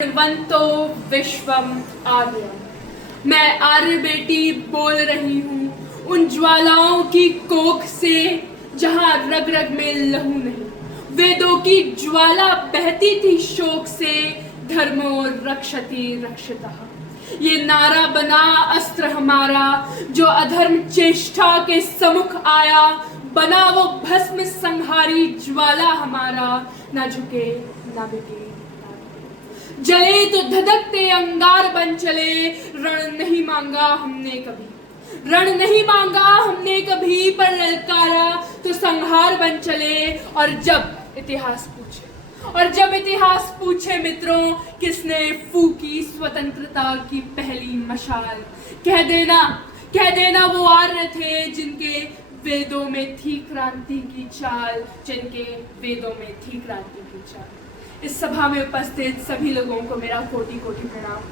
वंतो विश्वम आर्य। मैं आर्य बेटी बोल रही हूँ उन ज्वालाओं की कोख से जहाँ रग रग में लहू नहीं। वेदों की ज्वाला बहती थी शोक से, धर्मो रक्षति रक्षितः। ये नारा बना अस्त्र हमारा जो अधर्म चेष्टा के सम्मुख आया, बना वो भस्म संहारी ज्वाला हमारा, ना झुके ना बिके। जले तो धधकते अंगार बन चले, रण नहीं मांगा हमने कभी, रण नहीं मांगा हमने कभी, पर ललकारा तो संहार बन चले। और जब इतिहास पूछे मित्रों, किसने फूकी स्वतंत्रता की पहली मशाल, कह देना वो आर्य थे जिनके वेदों में थी क्रांति की चाल, जिनके वेदों में थी क्रांति की चाल। इस सभा में उपस्थित सभी लोगों को मेरा कोटि कोटि प्रणाम।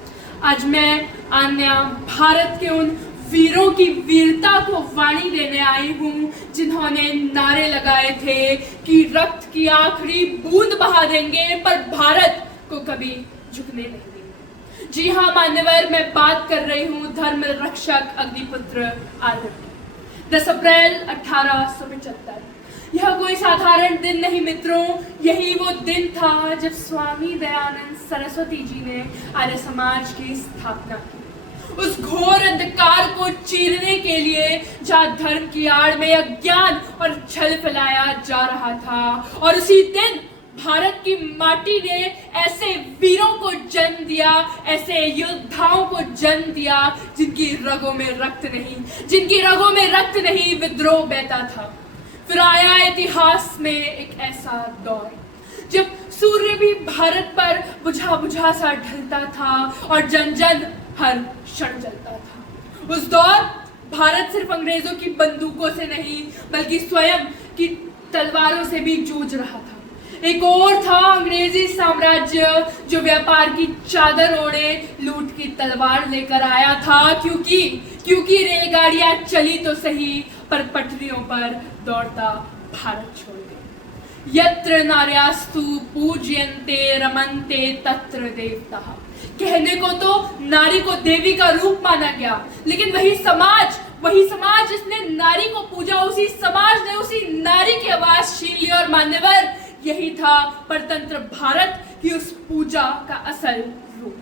आज मैं आन्या भारत के उन वीरों की वीरता को वाणी देने आई हूँ जिन्होंने नारे लगाए थे कि रक्त की आखिरी बूंद बहा देंगे पर भारत को कभी झुकने नहीं देंगे। जी हाँ मान्यवर, मैं बात कर रही हूँ धर्म रक्षक अग्निपुत्र आर्य की। 10 अप्रैल 1875। यह कोई साधारण दिन नहीं मित्रों, यही वो दिन था जब स्वामी दयानंद सरस्वती जी ने आर्य समाज की स्थापना की। उस घोर अंधकार को चीरने के लिए जहाँ धर्म की आड़ में अज्ञान और छल फैलाया जा रहा था, और उसी दिन भारत की माटी ने ऐसे वीरों को जन्म दिया, ऐसे योद्धाओं को जन्म दिया जिनकी रगों में रक्त नहीं विद्रोह बहता था। फिर आया इतिहास में एक ऐसा दौर जब सूर्य भी भारत पर बुझा सा ढलता था और जन जन हर क्षण जलता था। उस दौर भारत सिर्फ अंग्रेजों की बंदूकों से नहीं बल्कि स्वयं की तलवारों से भी जूझ रहा था। एक और था अंग्रेजी साम्राज्य जो व्यापार की चादर ओढ़े लूट की तलवार लेकर आया था, क्योंकि रेलगाड़ियां चली तो सही पर पटरियों पर दौड़ता भारत छोड़ गए। यत्र नार्यास्तु पूज्यन्ते रमन्ते तत्र देवताः। कहने को तो नारी को देवी का रूप माना गया, लेकिन वही समाज जिसने नारी को पूजा, उसी समाज ने उसी नारी की आवाज छीन ली। और मान्यवर, यही था परतंत्र भारत की उस पूजा का असल रूप।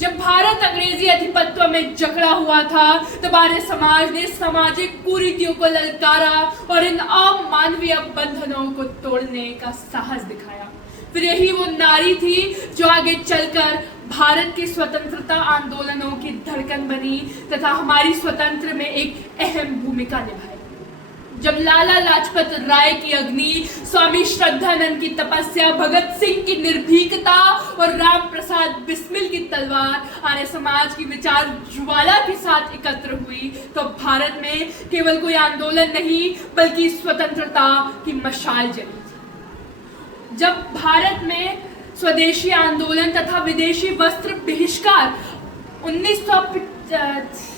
जब भारत अंग्रेजी अधिपत्य में जकड़ा हुआ था तब आर्य समाज ने सामाजिक कुरीतियों को ललकारा और इन अमानवीय बंधनों को तोड़ने का साहस दिखाया। फिर यही वो नारी थी जो आगे चलकर भारत के स्वतंत्रता आंदोलनों की धड़कन बनी तथा हमारी स्वतंत्र में एक अहम भूमिका निभाई। जब लाला लाजपत राय की अग्नि, स्वामी श्रद्धानंद की तपस्या, भगत सिंह की निर्भीकता और राम प्रसाद बिस्मिल की तलवार आर्य समाज की विचार ज्वाला के साथ एकत्र हुई तो भारत में केवल कोई आंदोलन नहीं बल्कि स्वतंत्रता की मशाल जली। जब भारत में स्वदेशी आंदोलन तथा विदेशी वस्त्र बहिष्कार 1950